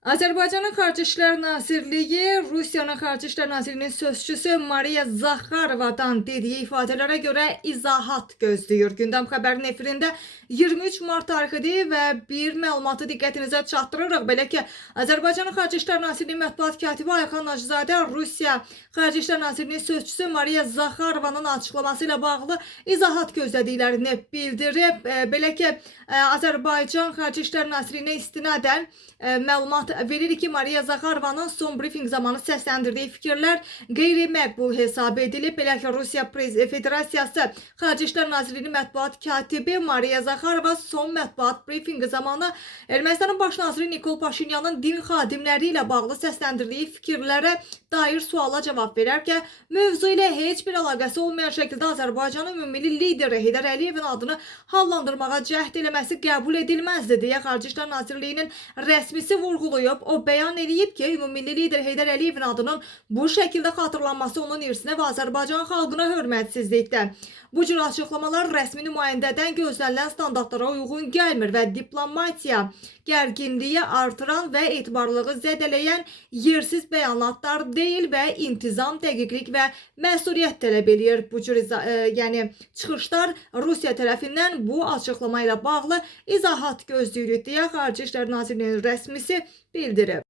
Azərbaycanın Xarici İşlər Nazirliyi Rusiyanın Xarici İşlər Nazirliyinin sözçüsü Mariya Zaxarovadan dediyi ifadələrə görə izahat gözləyir. Gündəm xəbərinin efirində 23 mart tarixidir və bir məlumatı diqqətinizə çatdırırıq. Belə ki, Azərbaycanın Xarici İşlər Nazirliyinin mətbuat katibi Ayxan Nacizadə Rusiya Xarici İşlər Nazirliyinin sözçüsü Mariya Zaxarovanın açıqlaması ilə bağlı izahat gözlədiklərini bildirib. Belə ki, Azərbaycan Xarici İşlər Nazirliyinə istinadən məlumat verir ki, Mariya Zaxarovanın son brifinq zamanı səsləndirdiyi fikirlər qeyri-məqbul hesab edilib. Belə ki, Rusiya Federasiyası Xarici İşlər Nazirliyinin mətbuat katibi Mariya Zaxarova son mətbuat brifinqi zamanı Ermənistanın baş naziri Nikol Paşinyanın din xadimləri ilə bağlı səsləndirdiyi fikirlərə dair suala cavab verərkən mövzu ilə heç bir əlaqəsi olmayan şəkildə Azərbaycanın ümumilli lideri Heydər Əliyevin adını hallandırmağa cəhd eləməsi qəbul edilməzdir deyə Xarici İşlər Nazirliyinin rəsmisi vurğulayıb. O bəyan edib ki, ümumilli lider Heydər Əliyevin adının bu şəkildə xatırlanması onun irsinə və Azərbaycan xalqına hörmətsizlikdir. Bu cür açıqlamalar rəsmi nümayəndədən gözlənilən standartlara uyğun gəlmir və diplomatiya gərginliyi artıran və etibarlılığı zədələyən yersiz bəyanatlar deyil və intizam, dəqiqlik və məsuliyyət tələb edir. Bu cür çıxışlar Rusiya tərəfindən bu açıqlama ilə bağlı izahat gözləyirik deyə Xarici İşlər Nazirliyinin rəsmisi bildirib.